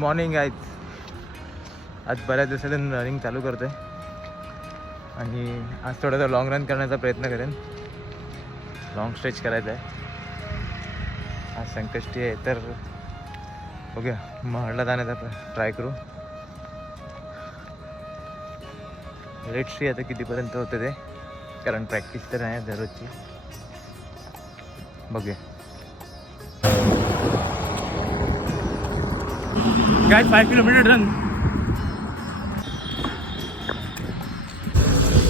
Morning आहेत. आज बऱ्याच दिवसातून रनिंग चालू करतो आहे आणि आज थोडासा लॉंग रन करण्याचा प्रयत्न करेन. लॉंग स्ट्रेच करायचा आहे. आज संकष्टी आहे तर बघूया महाडला जाण्याचा ट्राय करू. लेट सी आता कितीपर्यंत होतं ते, कारण प्रॅक्टिस तर आहे दररोजची. बघूया. Guys, 5 kilometer run.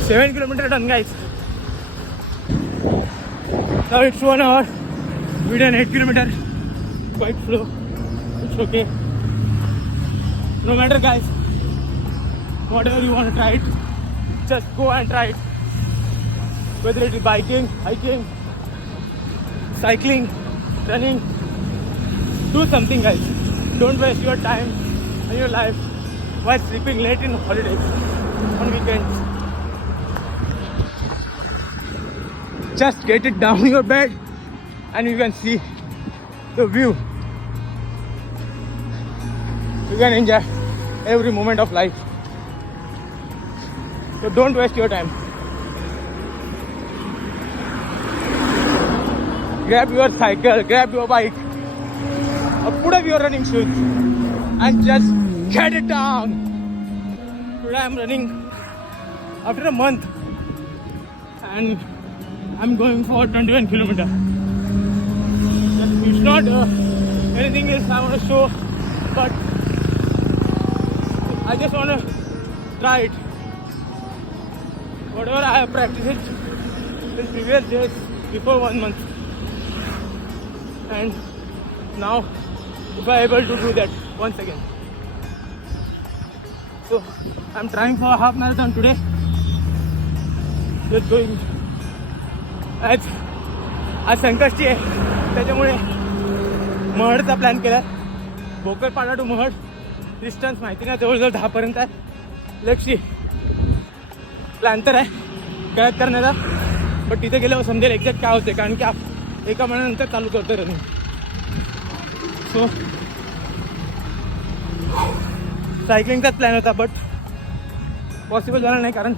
7 kilometer done, guys. Now it's 1 hour. We done 8 kilometer. Quite slow. It's okay. No matter, guys. Whatever you want to try it, just go and try it. Whether it is biking, hiking, cycling, running, do something, guys. Don't waste your time and your life while sleeping late in holidays, on weekends. Just get it down your bed and you can see the view. You can enjoy every moment of life. So don't waste your time. Grab your cycle, grab your bike, or put up your running shoes and just get it down. Today I'm running after a month and I'm going for 21 kilometers. It's not anything else I want to show, but I just want to try it. Whatever I have practiced in previous days before 1 month, and now if I able to do that once again. So I'm trying for a half marathon today. Just going. आज संकष्टी आहे त्याच्यामुळे महडचा plan केला. Bhokarpada to Mahad distance माहिती नाही, जवळजवळ 10 पर्यंत आहे. लक्षी plan तर आहे कळत करण्याचा, बट तिथे गेल्यावर समजेल एक्झॅक्ट काय होते, कारण की एका महिन्यानंतर चालू करतो रनिंग. सो सायकलिंगचाच प्लॅन होता, बट पॉसिबल झाला नाही कारण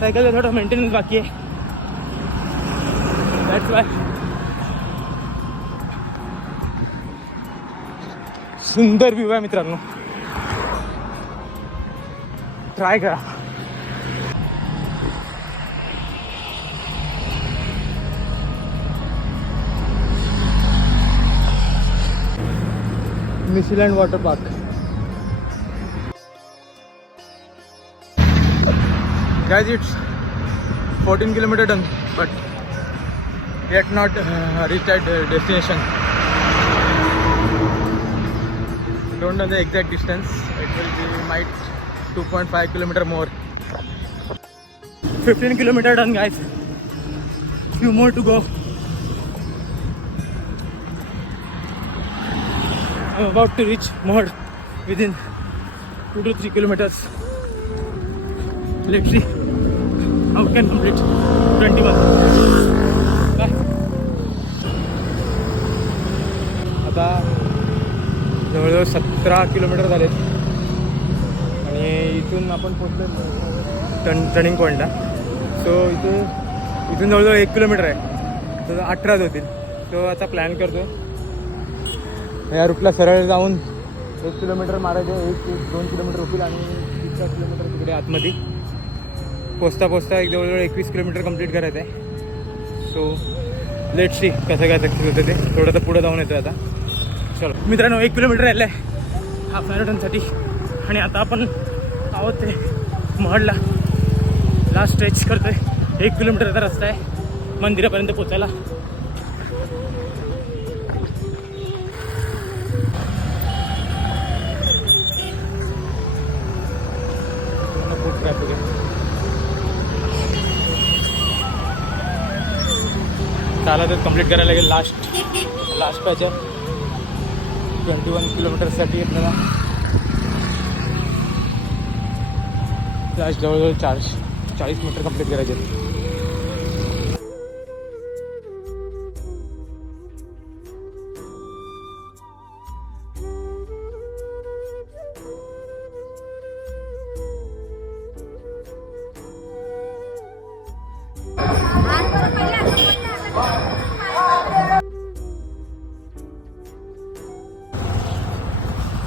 सायकलचं थोडं मेंटेनन्स बाकी आहे. That's why. सुंदर व्ह्यू आहे मित्रांनो, ट्राय करा. Michelin water park. Guys, it's 14 kilometer done, but yet not reached at destination. Don't know the exact distance. It will be might 2.5 kilometer more. 15 kilometer done, guys. Few more to go. I'm about to reach Mahad within 2 to 3 kilometers. Let's see how we can complete 21. Bye. आता जवळजवळ 17 kilometre झालेत आणि इथून आपण पोचलो turning पॉईंटला. So इथून जवळजवळ 1 किलोमीटर आहे, तर 18 होतील. सो आता प्लॅन करतो या रूटला सरळ जाऊन 1 किलोमीटर मारायचे, 1-2 किलोमीटर होतील आणि 3-4 किलोमीटर तिकडे आतमध्ये पोचता पोचता एक जवळजवळ 21 किलोमीटर कंप्लीट करायचं आहे. सो लेट सी कसं काय सक्सेस होतं ते. थोडं तर पुढं जाऊन येतो आता. चलो मित्रांनो, 1 किलोमीटर राहिलं आहे हाफ मॅरेथॉनसाठी आणि आता आपण आहोत ते महडला. लास्ट स्ट्रेच करतो आहे. 1 किलोमीटरचा रस्ता आहे मंदिरापर्यंत पोचायला. चालतच कंप्लीट करायला लागेल. लास्ट पॅच आहे 21 किलोमीटरसाठी. आपल्याला लास्ट जवळजवळ 40 मीटर कंप्लीट करायचे.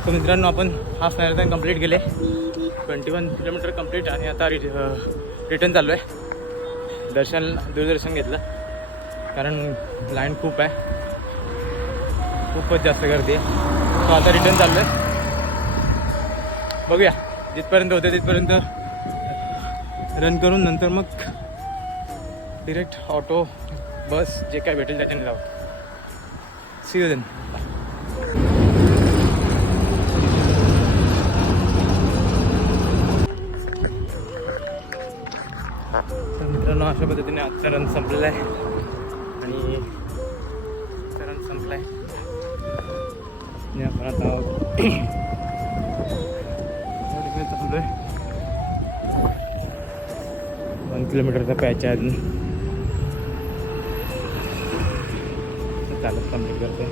तर मित्रांनो आपण हाफ मॅरेथॉन कंप्लीट केले. 21 किलोमीटर कंप्लीट आणि आता रिटर्न चाललो आहे. दूरदर्शन घेतलं कारण लाईन खूप आहे, खूपच जास्त गर्दी आहे. तो आता रिटर्न चाललो आहे. बघूया जिथपर्यंत होते तिथपर्यंत रन करून नंतर मग डिरेक्ट ऑटो बस जे काय भेटेल त्याच्याने जाऊ. See you then. तर मित्रांनो अशा पद्धतीने आजचा रन संपलेला आहे आणि रन संपला आहे आणि आपण आता चाललो आहे. 1 किलोमीटरचा पॅच आहे अजून, चालत कंप्लीट करतो.